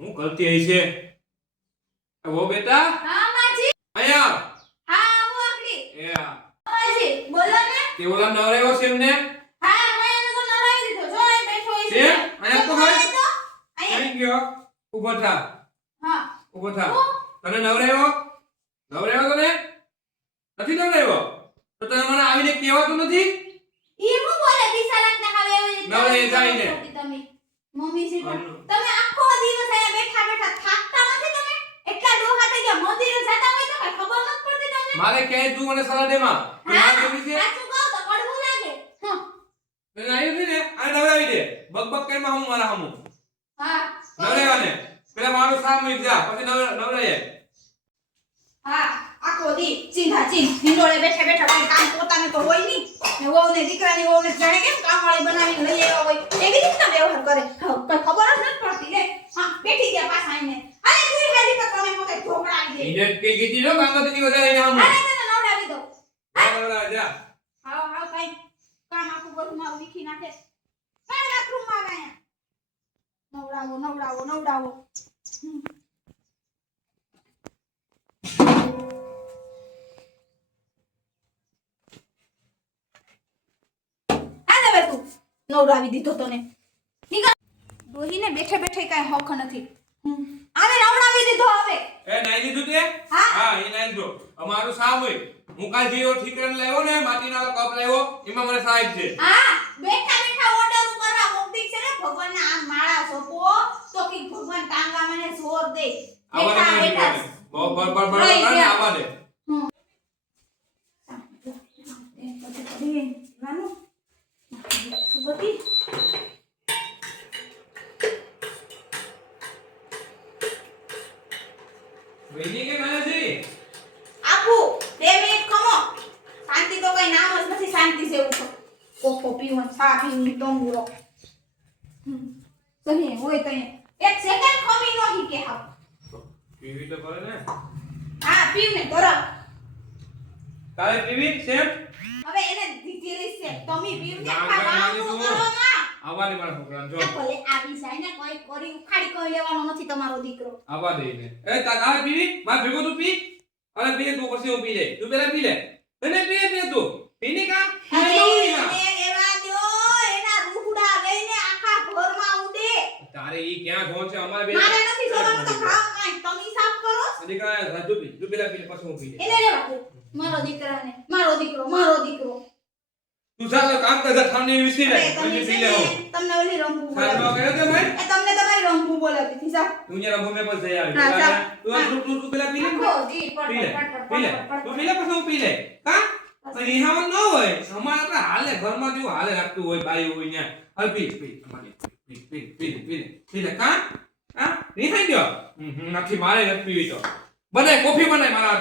હું કરતી હઈ છે ઓ બેટા હા માજી આયા હા આવો આકડી એ માજી બોલો ને કે ઓલા નવરેવો છે એમને હા હું એને તો નરાવી દીધો જો એ બેઠો છે છે આયા તો હોય આયા કઈ ગયો ઊભો થા હા ઊભો થા તને નવરેવો તને નથી નવરેવો તો તને મને આવીને કહેવાતું નથી ઈ હું બોલે બિચારાક ને હવે નવરે જાઈને તમે મમ્મી છે તમે આખો દિવસ અહીંયા બેઠા બેઠા થાકતા નથી તમે એટલા ડોહા થઈ ગયા મંદિરે જતા હોય તો કઈ ખબર નથી પડતી તમને મારે ક્યાંય તું મને સલાહ દેમાં હા આ કેવી છે સાચું કહો તો કડવું લાગે હા તને આવ્યું છે ને આ નવરાવી દે બકબક કરીમાં હું મારા હમું હા નવરેવાને પેલા મારું સામ મૂકી જા પછી નવરાય હા આખો દી ચીંધા ચીંધ હિંડોળે બેઠા બેઠા કોઈ કામ પોતાને તો હોય નહીં ને વહુને દીકરાની વહુને જાણે કેમ કામવાળી બનાવીને લઈ આવ્યા હોય એવી રીતના વ્યવહાર કરે કઈ ખબર જ નથી પડતી લે હા બેઠી ગયા પાછા આઈને અરે તું હેલી તો તમે મોટે ઢોકળાવી દે ઇજેટ કે કીધી નો કાંગોતી વધારે ને હમું અરે તને નવડાવી દો નવરા જા હાવ હાવ કઈ કામ આખું બધું મારું લીખી નાખે કાઢ બાથરૂમમાં આવ્યા નવડાવો આને તું નવડાવી દીધો તને નીકળ ડોહીને બેઠે બેઠે કાઈ હોખ નથી આને નવડાવી દીધો હવે એ નાઈ લીધું તે હા. હા એ નાઈ લીધો અમારું સામ હોય હું કાલ જીરો ઠીકરણ લાવ્યો ને માટીના કપ લાવ્યો એમાં મને સાહેબ છે હા બેઠા બેઠા ઓર્ડર કરવા મોકલી છે ને ભગવાનના આ માળા સોપો તો કે ભગવાન ટાંગા મને જોર દે બેઠા બેઠા બહુ બર કરે આવા દે વેલી કે નાજી આપુ 2 મિનિટ ખમો શાંતિ તો કઈ નામ જ નથી શાંતિ જેવું કોકો પીવન ચા પીવું તંબુરો સહી હોય તો એક સેકન્ડ ખમી નો હી કે હાવ પીવી તો કરે ને હા પીવ ને તરત તારે પીવી સેમ હવે એને દીધેલી છે તમે પીવ ને ના, ખાવા ના, કરો ના. ના આવા દે મારા છોકરાને જો આ ભલે આવી જાય ને કોઈ કરી ઉખાડી કોઈ લેવાનો નથી તમારો દીકરો આવા દે ને એ તારે પીવી માર ભેગો તું પી અરે પી તું પછી હું પી લે તું પેલા પી લે તને પી તું પીને કા હવે એને રેવા દ્યો એના રૂહડા લઈને આખા ઘરમાં ઉડે તારે ઈ ક્યાં ઘો છે અમારે બે મારે નથી જોવાનું તો ખાવ કાઈ તમે સાફ કરો દીકરા રાજુ પી તું પેલા પી લે પછી હું પી લે એને રેવા દો મારો દીકરાને મારો દીકરો તું ચાલ કામ કર જા થાની વિસી લે અરે પછી પી લે તમને ઓલી રંભુ સાહેબ નો કર્યો તે ભાઈ એ તમને તમારી રંભુ બોલાતી હતી જા તું જરા ભૂમે પર જઈ આવી હા, જા. તું પેલા પી લે આખો દી પી લે પટ પી લે તું પી લે પછી હું પી લે કા પણ ઈહાવ ન હોય અમાર આપણે હાલે ઘરમાં જેવું હાલે રાખતું હોય બાઈ હોય ન્યા હાલ પી અમારે પી લે કા હા નહીં થઈ ગયો નથી મારે નથી પીવી તો બનાય કોફી બનાય મારા